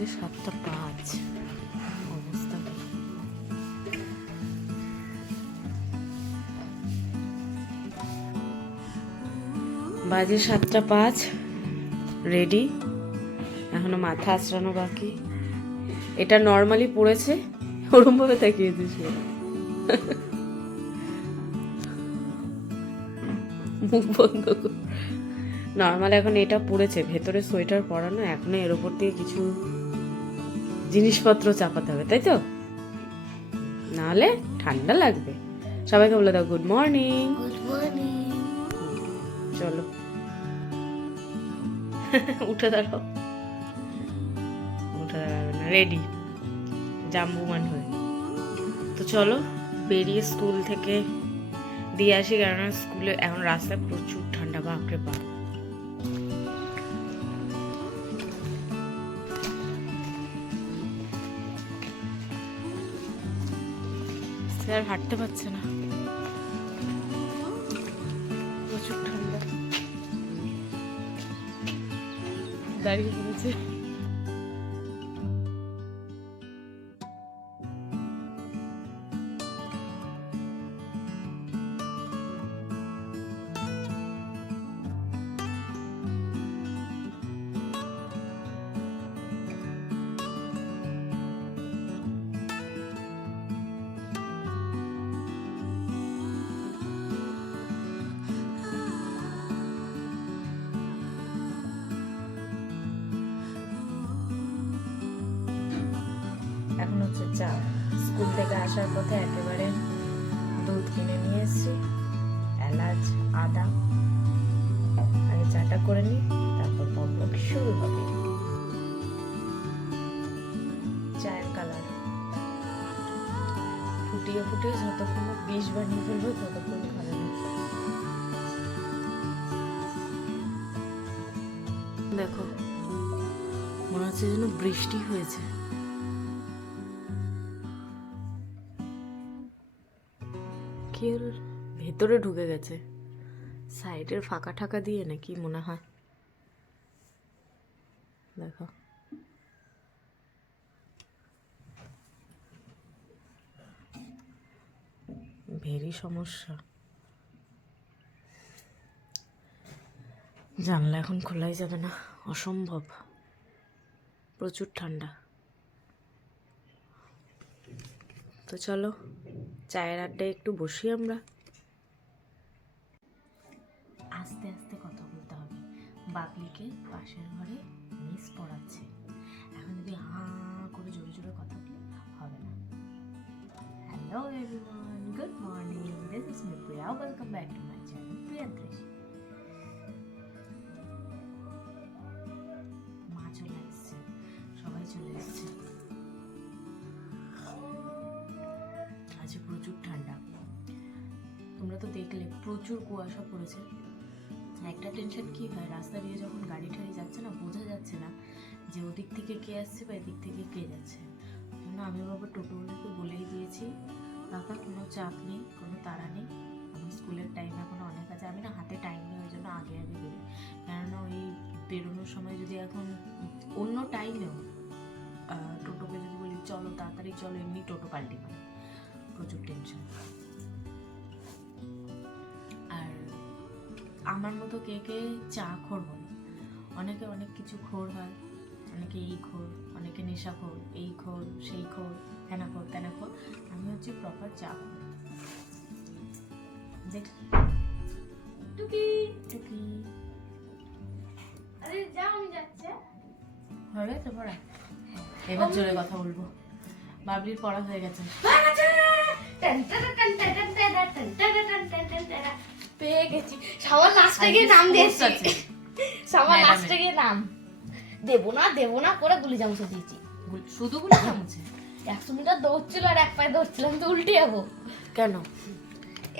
বাজে 7:05। অবস্থা বাজে 7:05, রেডি। এখনো মাথা আঁচড়ানো বাকি। এটা নর্মালি পড়েছে, ওরম ভাবে তাকিয়ে দিয়েছে, মুখ বন্ধ। নর্মাল এখন এটা পড়েছে, ভেতরে সোয়েটার পরানো, এখনো এর উপর দিয়ে কিছু জিনিসপত্র চাপাতে হবে, তাই তো? নাহলে ঠান্ডা লাগবে। সবাইকে বলে দাও গুড মর্নিং। Good morning. চলো উঠে দাঁড়াও, উঠে দাঁড়াবে না, রেডি জাম্বুমান হয়ে। তো চলো বেরিয়ে স্কুল থেকে দিয়ে আসি, কেননা স্কুলে এখন রাস্তায় প্রচুর ঠান্ডা, বাপরে বাপ। স্যার হাঁটতে পারছে না, প্রচুর ঠান্ডা, দাঁড়িয়ে পড়েছে। এখন হচ্ছে চা। স্কুল থেকে আসার পথে একেবারে দুধ কিনে নিয়ে এসেছি, এলাচ, আদা। আগে চাটা করে নিই, তারপর পর্ব শুরু হবে। চায়ের কালার ফুটিয়ে ফুটিয়ে যতক্ষণ বিষ বানিয়ে ফেলবো ততক্ষণ খাবে না। দেখো মনে হচ্ছে যেন বৃষ্টি হয়েছে। ভেতরে ঢুকে গেছে, সাইডের ফাঁকা ঠাকা দিয়ে নাকি মনে হয়। দেখো ভেরি সমস্যা। জানলা এখন খোলাই যাবে না, অসম্ভব, প্রচুর ঠান্ডা। তো চলো চায়ের আড্ডায় একটু বসি আমরা। আস্তে আস্তে কথা বলতে হবে, বাবলিকে পাশের ঘরে মিস পড়াচ্ছে। এখন যদি হাঁ করে জোরে জোরে কথা বলি হবে না। Hello everyone, good morning, this is me Priya, welcome back to my channel Priyadresh. মা চলে এসছে, সবাই চলে এসছে। আজ প্রচুর ঠান্ডা, তোমরা তো দেখলে প্রচুর কুয়াশা পড়েছে। একটা টেনশন কি হয়, রাস্তা দিয়ে যখন গাড়ি ঠাড়ি যাচ্ছে না, বোঝা যাচ্ছে না যে ওদিক থেকে কে আসছে বা এদিক থেকে কে যাচ্ছে। জন্য আমি বাবা টোটোওয়ালাকে বলেই দিয়েছি, কাকা কোনো চাপ নেই, কোনো তাড়া নেই, আমার স্কুলের টাইম এখনো অনেক আছে। আমি না হাতে টাইম নেই, ওই জন্য আগে আগে বেরোই। কেননা ওই বেরোনোর সময় যদি এখন অন্য টাইমেও টোটোকে যদি বলি চলো তাড়াতাড়ি চলো, এমনি টোটো পাল্টি পারে, প্রচুর টেনশন। আর আমার মতো কে কে চা খোর বলে, অনেকে অনেক কিছু খোর হয়, অনেকে এই খোর, অনেকে নেশা খোর, এই খোর, সেই খোর, হেনা খোর, তেনা খোর। আমি হচ্ছে প্রপার চা খোর। দেখ টুকি টুকি, আরে যাও, আমি যাচ্ছে। হবে তো পড়া? এবার জোরে কথা বলবো। বাবলির পড়া হয়ে গেছে, পেয়ে গেছি। সবার লাস্টে গিয়ে নাম দিয়েছি, সবার লাস্টে গিয়ে নাম দেবো না করে গুলি চামচ দিয়েছি। শুধু গুলি চামচে 100 মিটার দৌড়ছিল আর এক পায়ে দৌড়ছিলাম, তো উল্টে যাবো কেন?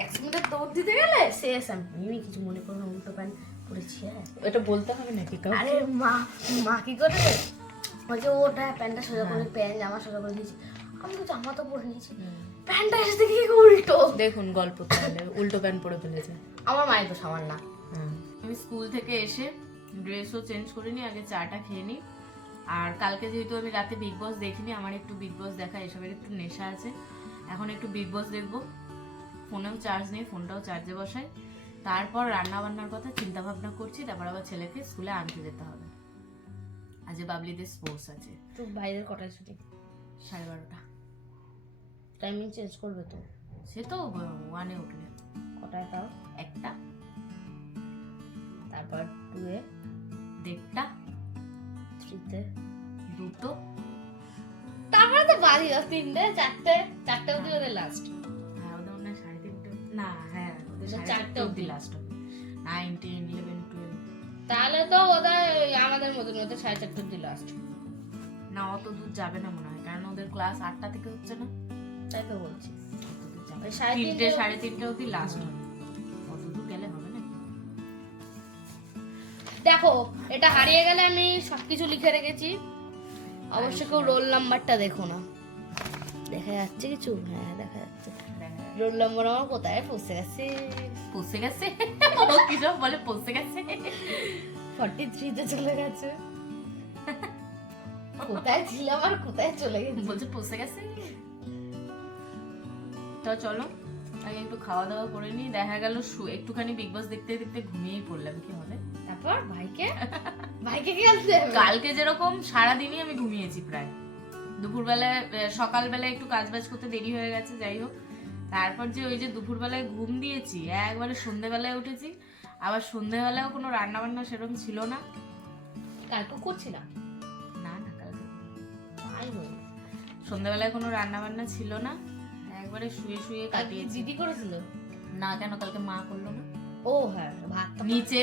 100 মিটার দৌড় দিতে গেলে শেষ। আমি কিছু মনে করো উল্টো প্যান্ট পরেছি। এটা বলতে হবে নাকি? আরে মা কি করে বলছে, ওটা প্যান্টটা সোজা করে, প্যান্ট জামা সোজা করে দিয়েছি। আমি তো জামা তো পরে নিয়েছি, প্যান্টটা এসে দেখি উল্টো। দেখুন গল্প, তাহলে উল্টো প্যান্ট পরে ফেলেছে। আমার মায়ের তো সামান না। আমি স্কুল থেকে এসে ড্রেসও চেঞ্জ করে নিই, আগে চাটা খেয়ে নিই, আর কালকে যেহেতু আমি রাতে বিগ বস দেখিনি, আমার একটু বিগ বস দেখা এসবের একটু নেশা আছে, এখন একটু বিগ বস দেখবো। ফোনেও চার্জ নেই, ফোনটাও চার্জে বসাই, তারপর রান্না বান্নার কথা চিন্তা ভাবনা করছি। তারপর আবার ছেলেকে স্কুলে আনতে যেতে হবে, আজ বাবলিদের স্পোর্টস আছে। তো বাইরের কটায় ছুটি? 12:30। টাইমিং চেঞ্জ করবে তো? সে তো 1-এ উঠলে। কটায় তাও? 1টা, তারপর 2-এ, 1:30, 3-তে, 2টো, তারপরে তো বাড়ি 3-টে, 4টে অবধি ওদের লাস্ট। হ্যাঁ ওদের মনে হয় 3:30 না, হ্যাঁ ওদের ওদের 4:30 4টে অবধি লাস্ট হবে। 9, 10, 11, 12। তাহলে তো ওদের আমাদের মতন, ওদের 4:30 অবধি লাস্ট। না অত দূর যাবে না মনে হয়, কারণ ওদের ক্লাস 8টা থেকে হচ্ছে না। তাই তো বলছি। অত দূর যাবে ওই না। 3:30 3:30 অবধি লাস্ট হবে, অত দূর গেলে হবে না। দেখো এটা হারিয়ে গেলে আমি সবকিছু লিখে রেখেছি, অবশ্য কেউ রোল নাম্বারটা দেখো না। দেখা যাচ্ছে কিছু? হ্যাঁ দেখা যাচ্ছে। রোল নাম্বার আমার কোথায় পৌঁছে গেছে? পৌঁছে গেছে ও কি সব বলে, পৌঁছে গেছে। 43-তে চলে গেছে। কোথায় ছিলাম আর কোথায় চলে গেছে? বলছে পৌঁছে গেছে। তো চলো আগে একটু খাওয়া দাওয়া করে নি। দেখা গেল একটুখানি বিগ বস দেখতে দেখতে ঘুমিয়েই পড়লাম, কি হবে? তারপর ভাইকে কি আনতে হবে? কালকে যেরকম সারাদিনই আমি ঘুমিয়েছি প্রায়, দুপুরবেলায় সকালবেলায় একটু কাজবাজ করতে দেরি হয়ে গেছে, যাই হোক। তারপর যে ওই যে দুপুরবেলায় ঘুম দিয়েছি, একবারে সন্ধ্যেবেলায় উঠেছি। আবার সন্ধ্যেবেলায়ও কোনো রান্না বান্না সেরকম ছিল না। কালকে করছি না, না না কালকে তাই বলি। সন্ধ্যেবেলায় কোনো রান্না বান্না ছিল না, একবারে শুয়ে শুয়ে কাটিয়েছি। দিদি করেছিল না কেন, কালকে মা করলো না। ও হ্যাঁ, ভাত নিচে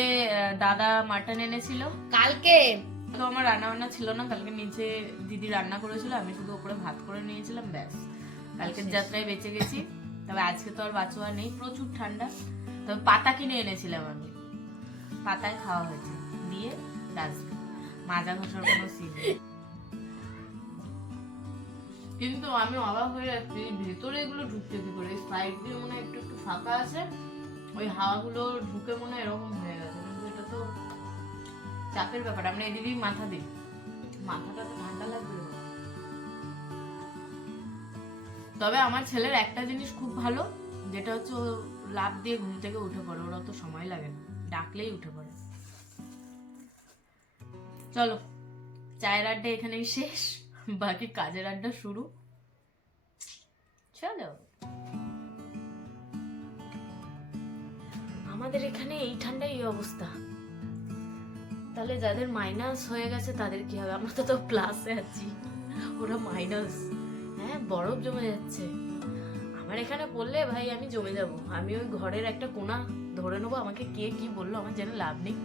দাদা মাটন এনেছিল কালকে। তো আমার রান্না বান্না ছিল না কালকে, নিচে দিদি রান্না করেছিল, আমি শুধু উপরে ভাত করে নিয়েছিলাম, ব্যাস। কালকের যাত্রায় বেঁচে গেছি। তবে আজকে তো আর বাঁচোয়া নেই, প্রচুর ঠান্ডা। তবে পাতা কিনে এনেছিলাম আমি, পাতায় খাওয়া হয়েছে, দিয়ে ডাস্টবিন, মাজা ঘষার কোনো সিন নেই। কিন্তু আমি অবাক হয়ে যাচ্ছি ভেতরে এগুলো ঢুকতে কি করে, সাইড দিয়ে মনে হয় একটু একটু ফাঁকা আছে, ওই হাওয়াগুলো ঢুকে মনে হয় এরকম হয়ে গেছে। কিন্তু এটা তো চাপের ব্যাপার, আমরা এদিকেই মাথা দিই, মাথাটা তো ঠান্ডা লাগবে। তবে আমার ছেলের একটা জিনিস খুব ভালো, যেটা হচ্ছে ও লাফ দিয়ে ঘুম থেকে উঠে পড়ে, ওরা তো সময় লাগে না, ডাকলেই উঠে পড়ে। চলো চায়ের আড্ডা এখানেই শেষ, বাকি কাজের আড্ডা শুরু। চলো। আমাদের এখানে এই ঠান্ডায় এই অবস্থা, তাহলে যাদের মাইনাস হয়ে গেছে তাদের কি হবে? আমরা তো প্লাসে আছি, ওরা মাইনাস। হ্যাঁ বরফ জমে যাচ্ছে। আমার এখানে পড়লে ভাই আমি জমে যাব, আমি ওই ঘরের একটা কোণা ধরে নেবো। আমাকে কে কি বললো আমার জেনে লাভ নেই,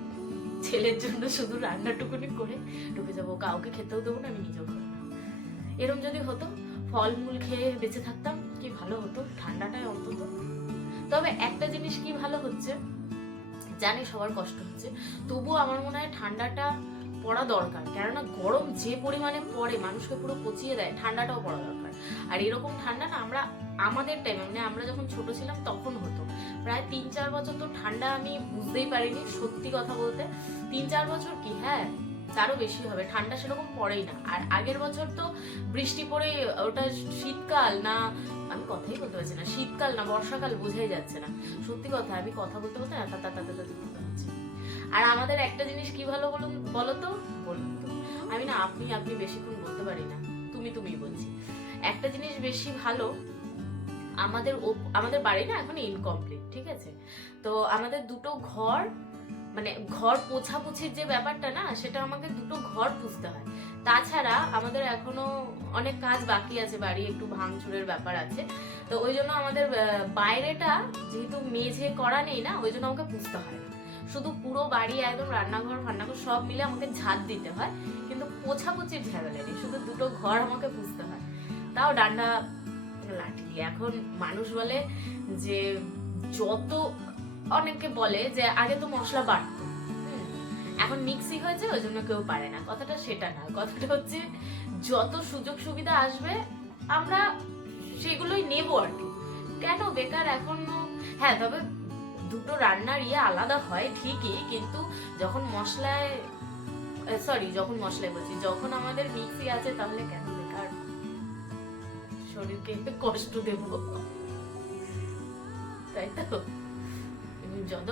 ছেলের জন্য শুধু রান্নাটুকুনি করে ঢুকে যাবো, কাউকে খেতেও দেবো না, আমি নিজেও খাবো না। এরম যদি হতো, ফলমূল খেয়ে বেঁচে থাকতাম, কি ভালো হতো ঠান্ডাটায় অন্তত। তবে একটা জিনিস কি ভালো হচ্ছে, জানি সবার কষ্ট হচ্ছে, তবুও আমার মনে হয় ঠান্ডাটা পড়া দরকার। কেননা গরম যে পরিমাণে পড়ে মানুষকে পুরো পচিয়ে দেয়, ঠান্ডাটাও পড়া দরকার। আর এরকম ঠান্ডা না আমরা আমাদের টাইমে, মানে আমরা যখন ছোট ছিলাম তখন হতো। প্রায় 3-4 বছর তো ঠান্ডা আমি বুঝতেই পারিনি, সত্যি কথা বলতে। 3-4 বছর কি, হ্যাঁ তারও বেশি হবে, ঠান্ডা সেরকম পড়েই না। আর আগের বছর তো বৃষ্টি পড়ে, ওটা শীতকাল না, আমি কথাই বলতে পারছি না, শীতকাল না বর্ষাকাল বোঝাই যাচ্ছে না। সত্যি কথা, আমি কথা বলতে বলতে আর আমাদের একটা জিনিস কি ভালো বলতো, আমি না আপনি বেশিক্ষণ বলতে পারি না, তুমি বলছি। একটা জিনিস বেশি ভালো, আমাদের বাড়ি না এখন ইনকমপ্লিট, ঠিক আছে? তো আমাদের দুটো ঘর, মানে ঘর পোছাপুছির যে ব্যাপারটা না, সেটা আমাকে দুটো ঘর পুছতে হয়। তাছাড়া আমাদের এখনো অনেক কাজ বাকি আছে, বাড়ি একটু ভাঙচুরের ব্যাপার আছে। তো ওই জন্য আমাদের বাইরেটা যেহেতু মেঝে করা নেই না, ওই জন্য আমাকে পুছতে হয় না। শুধু পুরো বাড়ি একদম রান্নাঘর ফান্নাঘর সব মিলে আমাকে ঝাঁট দিতে হয়, কিন্তু পোছাপুছির ঝামেলা নেই, শুধু দুটো ঘর আমাকে পুছতে হয়। তাও ডান্ডা লাঠি। এখন মানুষ বলে যে যত, অনেকে বলে যে আগে তো মশলা বাটতো, এখন মিক্সি হয়েছে ওই জন্য কেউ পারে না। কথাটা সেটা না, কথাটা হচ্ছে যত সুযোগ সুবিধা আসবে আমরা সেগুলোই নেবো আর কি। কেন বেকার এখনো? হ্যাঁ তবে দুটো রান্নার আলাদা হয় ঠিকই, কিন্তু যখন মশলায় সরি যখন মশলায় বলছি, যখন আমাদের মিক্সি আছে তাহলে কেন বেকার শরীরকে কষ্ট দেব, তাই তো? যত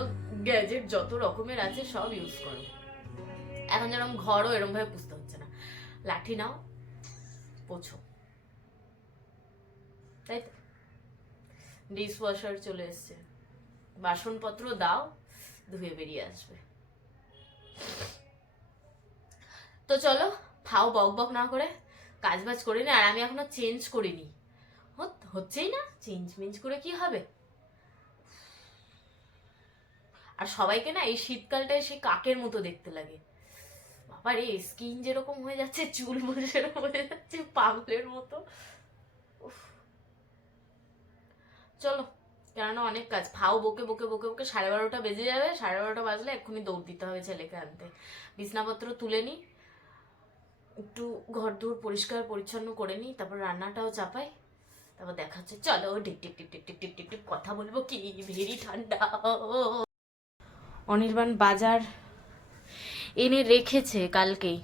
গ্যাজেট যত রকমের আছে সব ইউজ করো। এখন যেরকম ঘরও এরকম ভাবে পুষতে হচ্ছে না, লাঠি নাও পোছো, তাই তো? ডিশ ওয়াশার চলে এসছে, বাসনপত্র দাও ধুয়ে বেরিয়ে আসবে। তো চলো ফাও বক বক না করে কাজ বাজ করে নি। আর আমি এখনো চেঞ্জ করিনি, হচ্ছেই না, চেঞ্জ মেঞ্জ করে কি হবে? আর সবাইকে না এই শীতকালটায় সেই কাকের মতো দেখতে লাগে। বাবা রে, স্কিন যেরকম হয়ে যাচ্ছে, চুল সেরকম হয়ে যাচ্ছে, পাগলের মতো। চলো, কেননা অনেক কাজ। ফাও বকে বকে বকে বকে 12:30 বেজে যাবে। 12:30 বাজলে এক্ষুনি দৌড় দিতে হবে ছেলেকে আনতে। বিছনাপত্র তুলে নি, একটু ঘর দূর পরিষ্কার পরিচ্ছন্ন করে নি, তারপর রান্নাটাও চাপাই, তারপর দেখা হচ্ছে। চলো tick tick tick tick tick tick tick tick কথা বলবো কি, ভেরি ঠান্ডা। অনির্বাণ বাজার এনে রেখেছে কালকেই,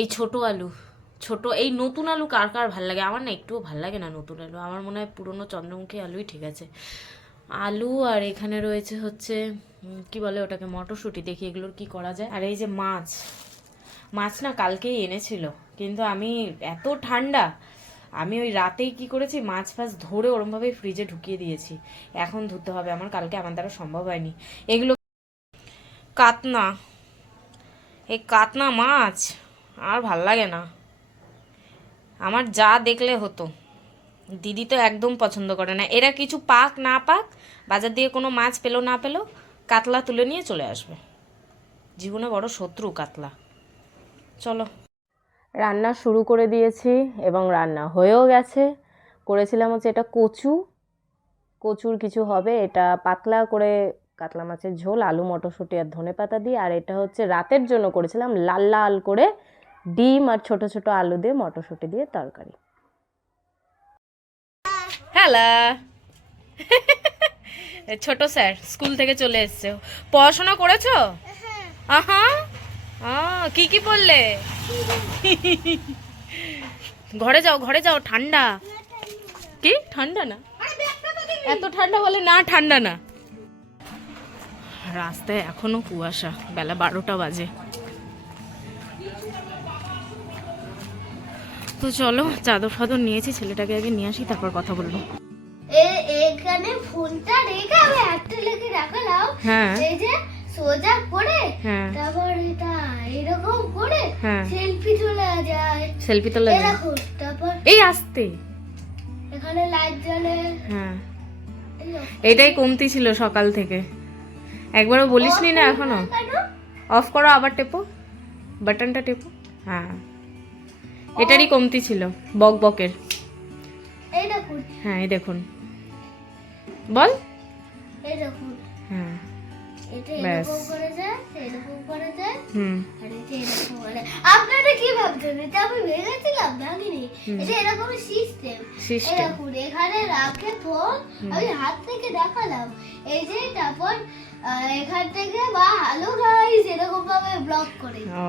এই ছোট আলু, এই নতুন আলু কার কার ভাল লাগে? আমার না একটুও ভাল লাগে না নতুন আলু, আমার মনে হয় পুরনো চন্দ্রমুখী আলুই ঠিক আছে। আলু আর এখানে রয়েছে হচ্ছে কি বলে ওটাকে, মটরশুঁটি। দেখি এগুলোর কি করা যায়। আর এই যে মাছ না কালকেই এনেছিল, কিন্তু আমি এত ঠান্ডা, আমি ওই রাতেই কি করেছি, মাছ ফাছ ধরে ওরমভাবে ফ্রিজে ঢুকিয়ে দিয়েছি। এখন ধুতে হবে আমার, কালকে আমার দ্বারা সম্ভব হয়নি। এগুলো কাতনা, এই কাতনা মাছ আর ভাল লাগে না আমার, যা দেখলে হতো। দিদি তো একদম পছন্দ করে না। এরা কিছু পাক না পাক, বাজার দিয়ে কোনো মাছ পেলো না পেলো, কাতলা তুলে নিয়ে চলে আসবে। জীবনে বড় শত্রু কাতলা। চলো, রান্না শুরু করে দিয়েছি এবং রান্না হয়েও গেছে। করেছিলাম হচ্ছে এটা কচুর কিছু হবে, এটা পাতলা করে কাতলা মাছের ঝোল, আলু মটরশুঁটি আর ধনেপাতা দিয়ে। আর এটা হচ্ছে রাতের জন্য করেছিলাম লাল লাল করে ডিম আর ছোট ছোট আলু দিয়ে মটরশুঁটি দিয়ে তরকারি। হ্যালো, ছোট স্যার স্কুল থেকে চলে এসছে। পড়াশোনা করেছো? আহা, কি কি পড়লে? ঘরে যাও ঠান্ডা। কি ঠান্ডা না? এত ঠান্ডা বলে না, ঠান্ডা না। রাস্তায় এখনো কুয়াশা, বেলা 12টা বাজে। তো চলো, চাদর ফাদর নিয়েছি, ছেলেটাকে আগে নিয়ে আসি, তারপর কথা বলবো। এখানে ফোনটা রেখে আমি একটা লেগে রাখলাম। হ্যাঁ, এই যে সোজা করে, হ্যাঁ, তারপর এটা এরকম করে হ্যাঁ, সেলফি তোলা যায়। সেলফি তোলা যায়। দেখো, তারপর এই আসতে, এখানে লাইট জ্বলে। হ্যাঁ, এটাই কমতি ছিল সকাল থেকে। একবারও বলিসনি না এখনো? অফ করো, আবার টেপো, বাটনটা টেপো। হ্যাঁ, এটারই কমতি ছিল, বক বকের। এই দেখুন, হ্যাঁ, এই দেখুন, বল। এই দেখুন, হ্যাঁ, এটা ব্যাস। এরকম করে যায়, এরকম করে যায়, হুম, আর এটা এরকম করে। আপনারা কি ভাবছেন এটা আমি ভেঙেছিলাম? ভাঙিনি, এটা এরকম সিস্টেম। সিস্টেম। এরকম এখানে রাখে ফোন, আমি হাত থেকে দেখালাম। এই যে তারপর এখান থেকে বা হ্যালো গাইস এরকম ভাবে ব্লক করে। ও,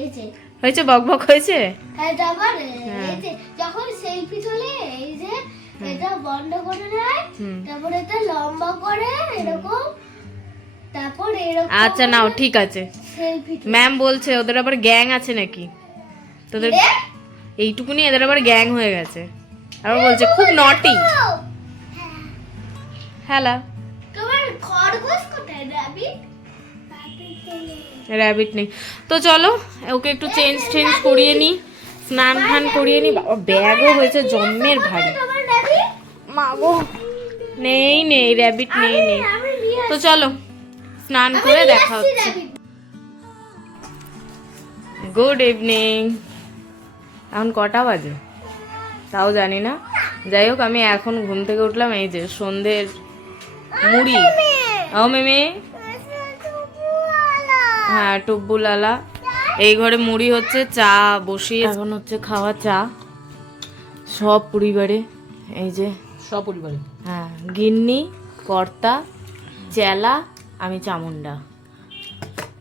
এই যে হয়েছে, বক বক হয়েছে। হ্যাঁ, তারপর হ্যাঁ। এই যে যখন সেলফি তোলে, এই যে এটা বন্ধ করে দেয়, হুম, তারপর এটা লম্বা করে এরকম, তারপর এরকম। আচ্ছা নাও, ঠিক আছে। সেলফি ম্যাম বলছে ওদের আবার গ্যাং আছে নাকি তোদের, এইটুকুনি এদের আবার গ্যাং হয়ে গেছে। আবার বলছে খুব নটি। হ্যালো, তোমার খরগোশ কোথায়? র্যাবিট নেই। তো চলো, ওকে একটু চেঞ্জ করিয়ে নি, স্নান ফান করিয়ে নি। বাবা, ব্যাগও হয়েছে জম্মের ভারী। তোমার রাবি? মাগো, নেই র্যাবিট নেই। আমি নিয়ে তো চলো, স্নান করে দেখা আসছি হচ্ছে। রাবি। Good evening. এখন কটা বাজে তাও জানি না। যাই হোক, আমি এখন ঘুম থেকে উঠলাম। এই যে সন্ধ্যের মুড়ি। ও মেমে, হ্যাঁ টুব্বু লালা। এই ঘরে মুড়ি হচ্ছে, চা বসিয়ে এখন হচ্ছে খাওয়া চা। সব পরিবারে, এই যে সব পরিবারে।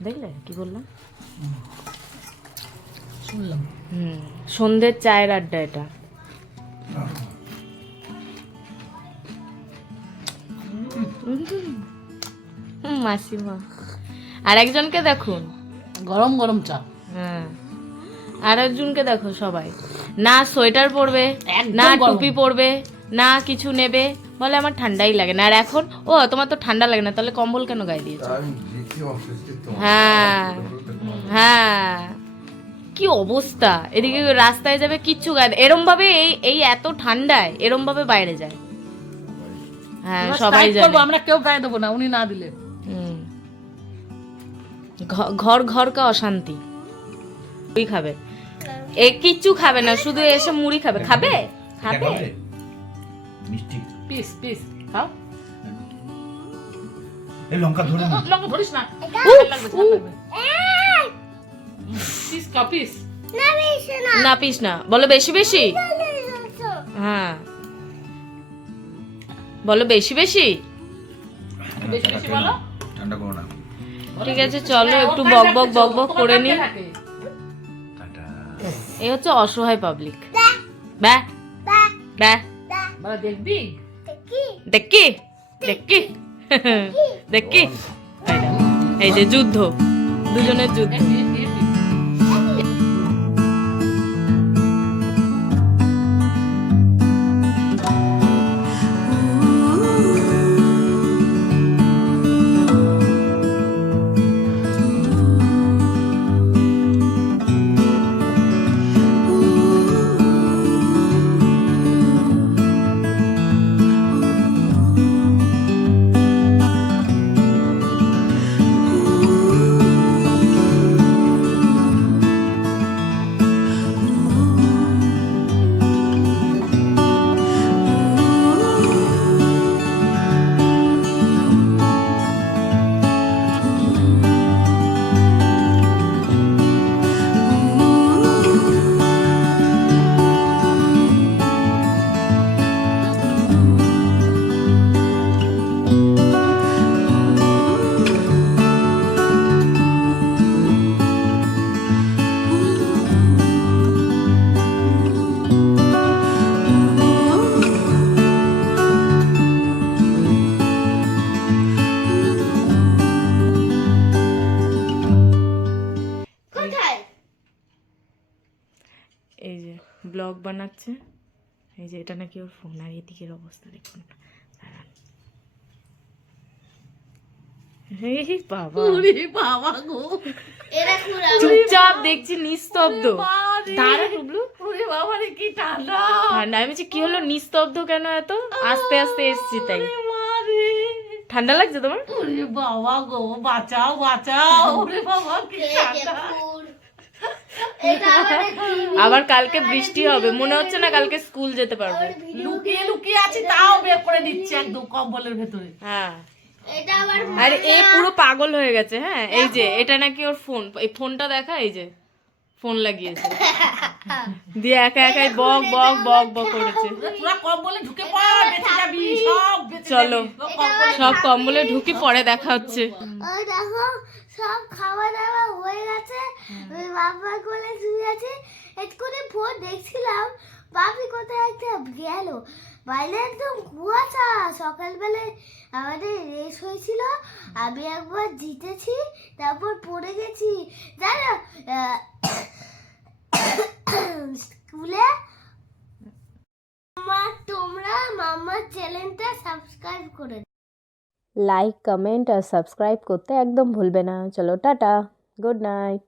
দেখলে কি বললাম? শুনলাম। সন্ধ্যের চায়ের আড্ডা এটা। মাসিমা আর একজনকে দেখুন, গরম গরম চা। হ্যাঁ আর একজনকে দেখো, সবাই না সোয়েটার পরবে, একদম না গরম। টুপি পরবে, না কিছু নেবে, বলে আমার ঠান্ডাই লাগে না। আর এখন ও তোমার তো ঠান্ডা লাগে না, তাহলে কম্বল কেন গায়ে দিয়েছো? হ্যাঁ হ্যাঁ, কি অবস্থা! এদিকে রাস্তায় যাবে কিচ্ছু গায়ে, এরম ভাবে এই এত ঠান্ডায় এরম ভাবে বাইরে যায়। হ্যাঁ সবাই জানে। আমরা কেউ গায়ে দেবো না উনি না দিলে। ঘর ঘর কা অশান্তি। মুড়ি খাবে, এ কিচ্ছু খাবে না, শুধু এসে মুড়ি খাবে। খাবে খাবে মিষ্টি পিস পিস খাও। এই লঙ্কা ধরে নি। লঙ্কা ধরিস না, পিস খাও পিস। না পিস না, বলো বেশি বেশি। হ্যাঁ বলো বেশি বেশি। বেশি বেশি বলো। ঠান্ডা করো না। ঠিক আছে চলো একটু বক বক বক বক করে নি। টাটা। এই হচ্ছে অসহায় পাবলিক। ব্যা ব্যা বলো দেখবি। দেখি দেখি দেখি, এই যে যুদ্ধ, দুজনের যুদ্ধ। এই যে ব্লগ বানাচ্ছে, এই যে এটা নাকি ওর ফোন। আর এদিকের অবস্থা দেখুন, দাঁড়ান। এই বাবা, বাবা গো, চুপচাপ দেখছি নিস্তব্ধ। দাঁড়া টুবলু, ওরে বাবা রে কি ঠান্ডা। ঠান্ডা। আমি বলছি কি হলো নিস্তব্ধ কেন এত? আস্তে আস্তে এসছি তাই। মারে ঠান্ডা লাগছে তোমার? ওরে বাবা গো, বাঁচাও বাঁচাও। ওরে বাবা কি ঠান্ডা। আবার কালকে বৃষ্টি হবে মনে হচ্ছে না, কালকে স্কুল যেতে পারবো। লুকিয়ে লুকিয়ে আছি তাও বের করে দিচ্ছে একদম কম্বলের ভেতরে। হ্যাঁ এটা আবার আর এ পুরো পাগল হয়ে গেছে। হ্যাঁ এই যে এটা নাকি ওর ফোন, এই ফোনটা দেখা, এই যে ফোন লাগিয়েছে, দিয়ে একা একাই বক বক বক বক করেছে। পুরো কম্বলে ঢুকে পড়, বেঁচে যাবি সব, বেঁচে চলো যাবি। সব কম্বলে ঢুকি, পরে দেখা হচ্ছে। ওই দেখো সব খাওয়া দাওয়া হয়ে গেছে, ওই বাবা কোলে শুয়ে আছে। এক্ষুনি ফোন দেখছিলাম, বাপি কোথায় একটা গেল, বাইরে একদম কুয়াশা। সকালবেলায় আমাদের রেস হয়েছিল, আমি একবার জিতেছি, তারপর পড়ে গেছি জানো স্কুলে। তোমরা মামার চ্যানেলটা সাবস্ক্রাইব করে লাইক কমেন্ট আর সাবস্ক্রাইব করতে একদম ভুলবে না। চলো টাটা, গুড নাইট।